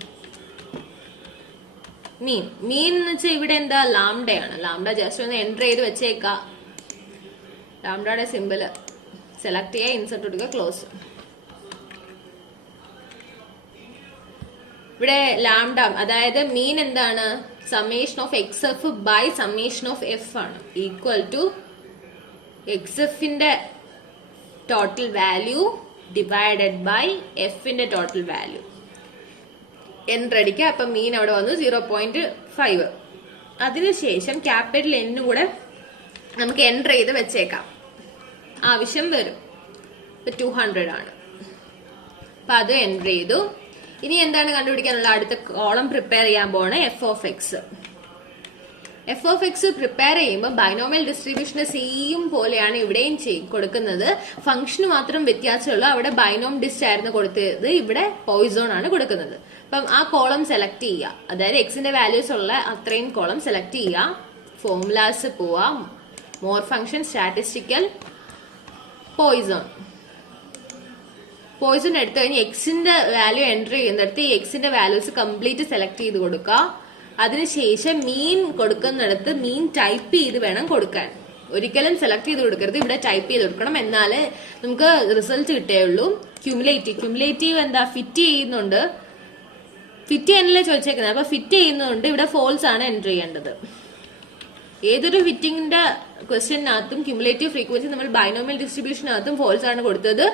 മീൻ എന്ന് വെച്ചാൽ ഇവിടെ എന്താ? ലാംഡയാണ്. ലാംഡ ജസ്റ്റ് ഒന്ന് എൻറ്റർ ചെയ്ത് വെച്ചേക്കാം. ലാംഡയുടെ സിമ്പിള് സെലക്ട് ചെയ്യുക, ഇൻസെർട്ട് കൊടുക്കുക, ക്ലോസ്. ഇവിടെ ലാംഡ അതായത് മീൻ എന്താണ്? Summation of x f by summation of f ആണ്. ഈക്വൽ ടു എക്സ് എഫിന്റെ ടോട്ടൽ വാല്യൂ ഡിവൈഡഡ് ബൈ എഫിന്റെ ടോട്ടൽ വാല്യൂ. എൻറ്റർ അടിക്കുക. അപ്പൊ മീൻ അവിടെ വന്നു 0.5. അതിനുശേഷം ക്യാപിറ്റൽ എൻ കൂടെ നമുക്ക് എൻറ്റർ ചെയ്ത് വെച്ചേക്കാം, ആവശ്യം വരും. 200 ആണ്. അപ്പൊ അത് എൻറ്റർ ചെയ്തു. ഇനി എന്താണ് കണ്ടുപിടിക്കാനുള്ള? അടുത്ത കോളം പ്രിപ്പയർ ചെയ്യാൻ പോണ F of x. F of X prepare ചെയ്യുമ്പോൾ ബൈനോമിയൽ ഡിസ്ട്രിബ്യൂഷന്റെ സെയിം പോലെയാണ് ഇവിടെയും കൊടുക്കുന്നത്. ഫംഗ്ഷന് മാത്രം വ്യത്യാസമുള്ളൂ. അവിടെ ബൈനോം ഡിസ്റ്റ് ആയിരുന്നു കൊടുത്തത്, ഇവിടെ പോയിസോൺ ആണ് കൊടുക്കുന്നത്. അപ്പം ആ കോളം സെലക്ട് ചെയ്യുക. അതായത് എക്സിന്റെ വാല്യൂസ് ഉള്ള അത്രയും കോളം സെലക്ട് ചെയ്യുക. ഫോർമുലാസ് പോവാ. More function, statistical, Poisson. Poisson എടുത്തു കഴിഞ്ഞ് എക്സിന്റെ വാല്യൂ എൻറ്റർ ചെയ്യുന്നിടത്ത് ഈ എക്സിന്റെ വാല്യൂസ് കംപ്ലീറ്റ് സെലക്ട് ചെയ്ത് കൊടുക്കുക. അതിനുശേഷം മീൻ കൊടുക്കുന്നിടത്ത് മീൻ ടൈപ്പ് ചെയ്ത് വേണം കൊടുക്കാൻ. ഒരിക്കലും സെലക്ട് ചെയ്ത് കൊടുക്കരുത്, ഇവിടെ ടൈപ്പ് ചെയ്ത് കൊടുക്കണം. എന്നാലേ നമുക്ക് റിസൾട്ട് കിട്ടുകയുള്ളൂ. ക്യുമുലേറ്റീവ് എന്താ? ഫിറ്റ് ചെയ്യുന്നുണ്ട്. ഫിറ്റ് ചെയ്യാനല്ലേ ചോദിച്ചേക്കുന്നത്. അപ്പൊ ഫിറ്റ് ചെയ്യുന്നതുകൊണ്ട് ഇവിടെ ഫോൾസ് ആണ് എൻറ്റർ ചെയ്യേണ്ടത്. ഏതൊരു ഫിറ്റിംഗിന്റെ ക്വസ്റ്റ്യനകത്തും ക്യുമുലേറ്റീവ് ഫ്രീക്വൻസി നമ്മൾ ബൈനോമിയൽ ഡിസ്ട്രിബ്യൂഷനകത്തും ഫോൾസ് ആണ് കൊടുത്തത്,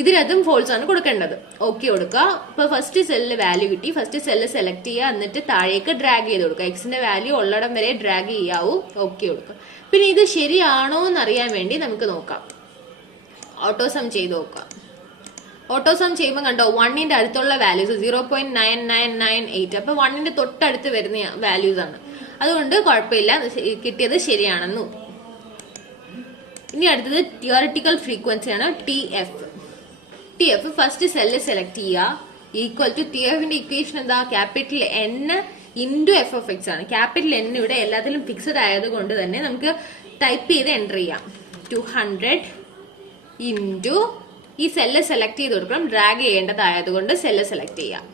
ഇതിനകത്തും ഫോൾസ് ആണ് കൊടുക്കേണ്ടത്. ഓക്കെ കൊടുക്കുക. ഇപ്പൊ ഫസ്റ്റ് സെല്ലിൽ വാല്യൂ കിട്ടി. ഫസ്റ്റ് സെല്ല് സെലക്ട് ചെയ്യുക, എന്നിട്ട് താഴേക്ക് ഡ്രാഗ് ചെയ്ത് കൊടുക്കുക. എക്സിന്റെ വാല്യൂ ഉള്ളിടം വരെ ഡ്രാഗ് ചെയ്യാവൂ. ഓക്കെ കൊടുക്കുക. പിന്നെ ഇത് ശരിയാണോ എന്ന് അറിയാൻ വേണ്ടി നമുക്ക് നോക്കാം. ഓട്ടോസം ചെയ്ത് നോക്കാം. ഓട്ടോസം ചെയ്യുമ്പോൾ കണ്ടോ 1ന്റെ അടുത്തുള്ള വാല്യൂസ് 0.9998. അപ്പൊ 1ന്റെ തൊട്ടടുത്ത് വരുന്ന വാല്യൂസ് ആണ്. അതുകൊണ്ട് കുഴപ്പമില്ല, കിട്ടിയത് ശരിയാണെന്നു. ഇനി അടുത്തത് തിയററ്റിക്കൽ ഫ്രീക്വൻസിയാണ് T F. First cell select ചെയ്യുക. ഈക്വൽ ടു ടി എഫിന്റെ ഇക്വേഷൻ എന്താ? Capital N into F of X ആണ്. ക്യാപിറ്റൽ എൻ ഇവിടെ എല്ലാത്തിലും ഫിക്സഡ് ആയതുകൊണ്ട് തന്നെ നമുക്ക് ടൈപ്പ് ചെയ്ത് എൻറ്റർ ചെയ്യാം. 200 ഇൻറ്റു ഈ സെല്ല് സെലക്ട് ചെയ്ത് കൊടുക്കണം. ഡ്രാഗ് ചെയ്യേണ്ടതായതുകൊണ്ട് സെല്ല് സെലക്ട് ചെയ്യാം.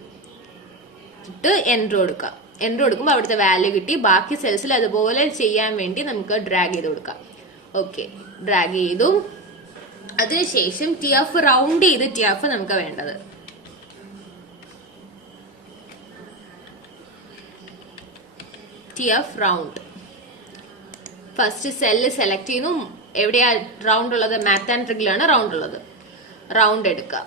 എന്നിട്ട് എൻറ്റർ കൊടുക്കുക. എൻറ്റർ കൊടുക്കുമ്പോൾ അവിടുത്തെ വാല്യൂ കിട്ടി. ബാക്കി സെൽസിൽ അതുപോലെ ചെയ്യാൻ വേണ്ടി നമുക്ക് ഡ്രാഗ് ചെയ്ത് കൊടുക്കാം. ഓക്കെ, ഡ്രാഗ് ചെയ്തു. അതിനുശേഷം ടി എഫ് റൗണ്ട് ചെയ്ത് ടി എഫ് നമുക്ക് വേണ്ടത്. T f round. First cell select ചെയ്യുന്നു. എവിടെയാ റൗണ്ട് ഉള്ളത്? മാത്ത് ആൻഡ് ട്രിഗിലാണ് റൗണ്ട് ഉള്ളത്. റൗണ്ട് എടുക്കുക.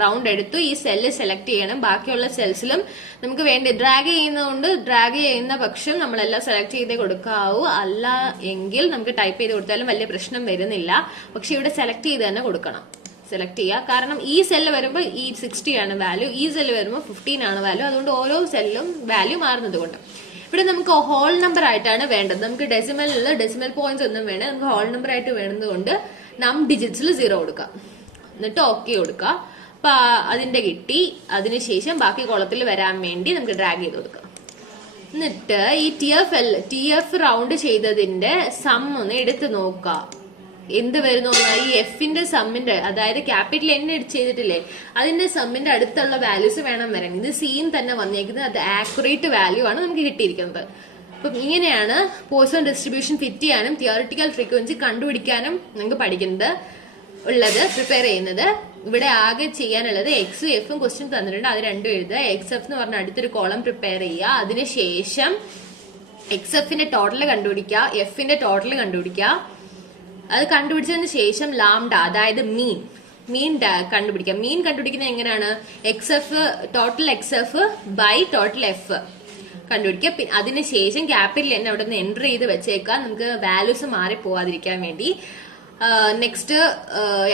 റൗണ്ട് എടുത്തു. ഈ സെല്ല് സെലക്ട് ചെയ്യണം. ബാക്കിയുള്ള സെൽസിലും നമുക്ക് വേണ്ടി ഡ്രാഗ് ചെയ്യുന്നതുകൊണ്ട് ഡ്രാഗ് ചെയ്യുന്ന പക്ഷം നമ്മളെല്ലാം സെലക്ട് ചെയ്തേ കൊടുക്കാവൂ. അല്ല എങ്കിൽ നമുക്ക് ടൈപ്പ് ചെയ്ത് കൊടുത്താലും വലിയ പ്രശ്നം വരുന്നില്ല. പക്ഷെ ഇവിടെ സെലക്ട് ചെയ്ത് തന്നെ കൊടുക്കണം. സെലക്ട് ചെയ്യുക. കാരണം ഈ സെല്ല് വരുമ്പോൾ ഈ 60 ആണ് വാല്യൂ, ഈ സെല്ല് വരുമ്പോൾ 15 ആണ് വാല്യൂ. അതുകൊണ്ട് ഓരോ സെല്ലും വാല്യൂ മാറുന്നത് കൊണ്ട് ഇവിടെ നമുക്ക് ഹോൾ നമ്പർ ആയിട്ടാണ് വേണ്ടത്. നമുക്ക് ഡെസിമൽ പോയിന്റ്സ് ഒന്നും വേണ്ട. നമുക്ക് ഹോൾ നമ്പർ ആയിട്ട് വേണ്ടതുകൊണ്ട് ഡിജിറ്റ്സിൽ 0 കൊടുക്കാം. എന്നിട്ട് ഓക്കെ കൊടുക്കുക. അപ്പൊ അതിന്റെ കിട്ടി. അതിനുശേഷം ബാക്കി കോളത്തിൽ വരാൻ വേണ്ടി നമുക്ക് ഡ്രാഗ് ചെയ്ത് കൊടുക്കാം. എന്നിട്ട് ഈ ടി എഫ് റൗണ്ട് ചെയ്തതിന്റെ സം ഒന്ന് എടുത്ത് നോക്കാം. എന്ത് വരുന്നു? ഈ എഫിന്റെ സമ്മിന്റെ, അതായത് ക്യാപിറ്റൽ എൻ ചെയ്തിട്ടില്ലേ, അതിന്റെ സമ്മിന്റെ അടുത്തുള്ള വാല്യൂസ് വേണം വരാൻ. ഇത് സീൻ തന്നെ വന്നേക്കുന്നത്. അത് ആക്യുറേറ്റ് വാല്യൂ ആണ് നമുക്ക് കിട്ടിയിരിക്കുന്നത്. അപ്പം ഇങ്ങനെയാണ് പോയിസൺ ഡിസ്ട്രിബ്യൂഷൻ ഫിറ്റ് ചെയ്യാനും തിയറിറ്റിക്കൽ ഫ്രീക്വൻസി കണ്ടുപിടിക്കാനും നിങ്ങൾക്ക് പഠിക്കുന്നത് ഉള്ളത്, പ്രിപ്പയർ ചെയ്യുന്നത്. ഇവിടെ ആകെ ചെയ്യാനുള്ളത് എക്സും എഫും ക്വസ്റ്റ്യൻ തന്നിട്ടുണ്ട്. അത് രണ്ടും എഴുതുക. എക്സ് എഫ് എന്ന് പറഞ്ഞ അടുത്തൊരു കോളം പ്രിപ്പയർ ചെയ്യുക. അതിനുശേഷം എക്സ് എഫിന്റെ ടോട്ടൽ കണ്ടുപിടിക്കുക, എഫിന്റെ ടോട്ടൽ കണ്ടുപിടിക്കുക. അത് കണ്ടുപിടിച്ചതിന് ശേഷം ലാംഡ, അതായത് മീൻ കണ്ടുപിടിക്കാം. മീൻ കണ്ടുപിടിക്കുന്നത് എങ്ങനെയാണ്? Total x f by total f കണ്ടുപിടിക്കുക. അതിനുശേഷം ക്യാപിറ്റൽ എൻ അവിടെ നിന്ന് എൻറ്റർ ചെയ്ത് വെച്ചേക്കാം, നമുക്ക് വാല്യൂസ് മാറി പോവാതിരിക്കാൻ വേണ്ടി. നെക്സ്റ്റ്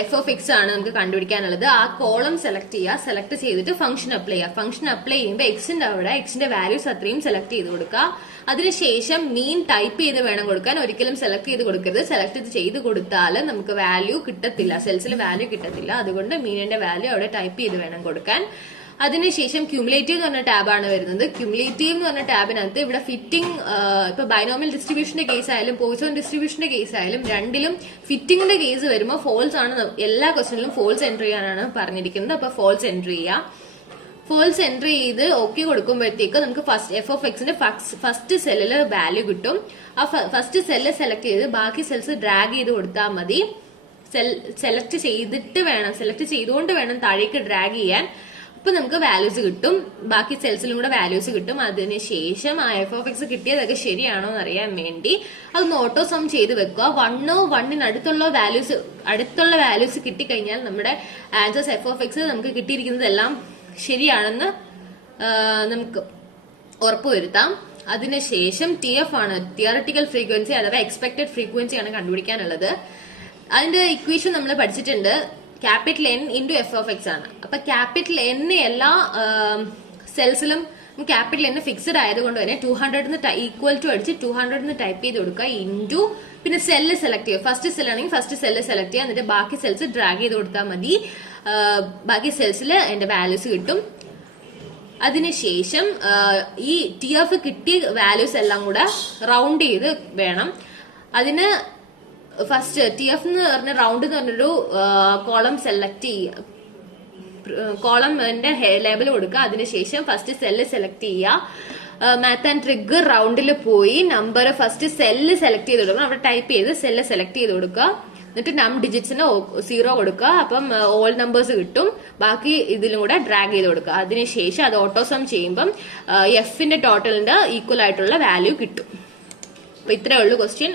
എഫ് ഓഫ് എക്സ് ആണ് നമുക്ക് കണ്ടുപിടിക്കാനുള്ളത്. ആ കോളം സെലക്ട് ചെയ്യുക. സെലക്ട് ചെയ്തിട്ട് ഫംഗ്ഷൻ അപ്ലൈ ചെയ്യുക. ഫംഗ്ഷൻ അപ്ലൈ ചെയ്യുമ്പോൾ എക്സിന്റെ അവിടെ എക്സിന്റെ വാല്യൂസ് അത്രയും സെലക്ട് ചെയ്ത് കൊടുക്കുക. അതിനുശേഷം മീൻ ടൈപ്പ് ചെയ്ത് വേണം കൊടുക്കാൻ. ഒരിക്കലും സെലക്ട് ചെയ്ത് കൊടുക്കരുത്. സെലക്ട് ചെയ്ത് കൊടുത്താൽ നമുക്ക് വാല്യൂ കിട്ടത്തില്ല, സെൽസിൽ വാല്യൂ കിട്ടത്തില്ല. അതുകൊണ്ട് മീനിന്റെ വാല്യൂ അവിടെ ടൈപ്പ് ചെയ്ത് വേണം കൊടുക്കാൻ. അതിനുശേഷം ക്യുമുലേറ്റീവ് എന്ന് പറഞ്ഞ ടാബാണ് വരുന്നത്. ക്യുമുലേറ്റീവ് എന്ന് പറഞ്ഞ ടാബിനകത്ത് ഇവിടെ ഫിറ്റിംഗ്, ഇപ്പൊ ബൈനോമിയൽ ഡിസ്ട്രിബ്യൂഷന്റെ കേസ് ആയാലും പോയിസോൺ ഡിസ്ട്രിബ്യൂഷന്റെ കേസ് ആയാലും രണ്ടിലും ഫിറ്റിംഗിന്റെ കേസ് വരുമ്പോൾ ഫോൾസ് ആണ്. എല്ലാ ക്വസ്റ്റനിലും ഫോൾസ് എൻട്രി ചെയ്യാനാണ് പറഞ്ഞിരിക്കുന്നത്. അപ്പൊ ഫോൾസ് എൻട്രി ചെയ്യാം. ഫോൾസ് എൻട്രി ചെയ്ത് ഓക്കെ കൊടുക്കുമ്പോഴത്തേക്ക് നമുക്ക് എഫ് ഓഫ് എക്സിന്റെ ഫസ്റ്റ് സെല്ലിൽ വാല്യൂ കിട്ടും. ആ ഫസ്റ്റ് സെല്ല് സെലക്ട് ചെയ്ത് ബാക്കി സെൽസ് ഡ്രാഗ് ചെയ്ത് കൊടുത്താൽ മതി. സെലക്ട് ചെയ്തുകൊണ്ട് വേണം താഴേക്ക് ഡ്രാഗ് ചെയ്യാൻ. അപ്പൊ നമുക്ക് വാല്യൂസ് കിട്ടും. ബാക്കി സെൽസിലും കൂടെ വാല്യൂസ് കിട്ടും. അതിനുശേഷം ആ എഫ് ഓഫ് എക്സ് കിട്ടിയതൊക്കെ ശരിയാണോ എന്ന് അറിയാൻ വേണ്ടി അതൊന്ന് ഓട്ടോ സം ചെയ്ത് വെക്കുക. 1 1 അടുത്തുള്ള വാല്യൂസ് കിട്ടിക്കഴിഞ്ഞാൽ നമ്മുടെ ആൻസേഴ്സ് എഫ് ഓഫ് എക്സ് നമുക്ക് കിട്ടിയിരിക്കുന്നതെല്ലാം ശരിയാണെന്ന് നമുക്ക് ഉറപ്പുവരുത്താം. അതിനുശേഷം TF ആണ്, തിയറട്ടിക്കൽ ഫ്രീക്വൻസി അഥവാ എക്സ്പെക്ടഡ് ഫ്രീക്വൻസി ആണ് കണ്ടുപിടിക്കാനുള്ളത്. അതിന്റെ ഇക്വേഷൻ നമ്മൾ പഠിച്ചിട്ടുണ്ട്. Capital N into F of X ആണ്. അപ്പൊ ക്യാപിറ്റൽ N എല്ലാ സെൽസിലും ക്യാപിറ്റൽ N ഫിക്സഡ് ആയതുകൊണ്ട് തന്നെ 200 ഈക്വൽ ടു അടിച്ച് 200 ടൈപ്പ് ചെയ്ത് കൊടുക്കുക. ഇൻറ്റു പിന്നെ സെല്ല് സെലക്ട് ചെയ്യുക. ഫസ്റ്റ് സെൽ ആണെങ്കിൽ ഫസ്റ്റ് സെല്ല് സെലക്ട് ചെയ്യുക. എന്നിട്ട് ബാക്കി സെൽസ് ഡ്രാഗ് ചെയ്ത് കൊടുത്താൽ മതി. ബാക്കി സെൽസിൽ അതിന്റെ വാല്യൂസ് കിട്ടും. അതിനുശേഷം ഈ TF കിട്ടിയ വാല്യൂസ് എല്ലാം കൂടെ റൗണ്ട് ചെയ്ത് വേണം. അതിന് ഫസ്റ്റ് TF എന്ന് പറഞ്ഞ റൗണ്ട് എന്ന് പറഞ്ഞൊരു കോളം സെലക്ട് ചെയ്യുക. കോളമിന്റെ ലേബൽ കൊടുക്കുക. അതിനുശേഷം ഫസ്റ്റ് സെല്ല് സെലക്ട് ചെയ്യുക. മാത്ത് ആൻഡ് ട്രിഗർ റൗണ്ടിൽ പോയി നമ്പർ ഫസ്റ്റ് സെല്ല് സെലക്ട് ചെയ്ത് കൊടുക്കണം. അവിടെ ടൈപ്പ് ചെയ്ത് സെല്ല് സെലക്ട് ചെയ്ത് കൊടുക്കുക. എന്നിട്ട് നം ഡിജിറ്റ്സിന് 0 കൊടുക്കുക. അപ്പം ഓൾ നമ്പേഴ്സ് കിട്ടും. ബാക്കി ഇതിലും കൂടെ ഡ്രാഗ് ചെയ്ത് കൊടുക്കുക. അതിനുശേഷം അത് ഓട്ടോസം ചെയ്യുമ്പം എഫിന്റെ ടോട്ടലിന്റെ ഈക്വൽ ആയിട്ടുള്ള വാല്യൂ കിട്ടും. അപ്പൊ ഇത്രയേ ഉള്ളൂ ക്വസ്റ്റ്യൻ.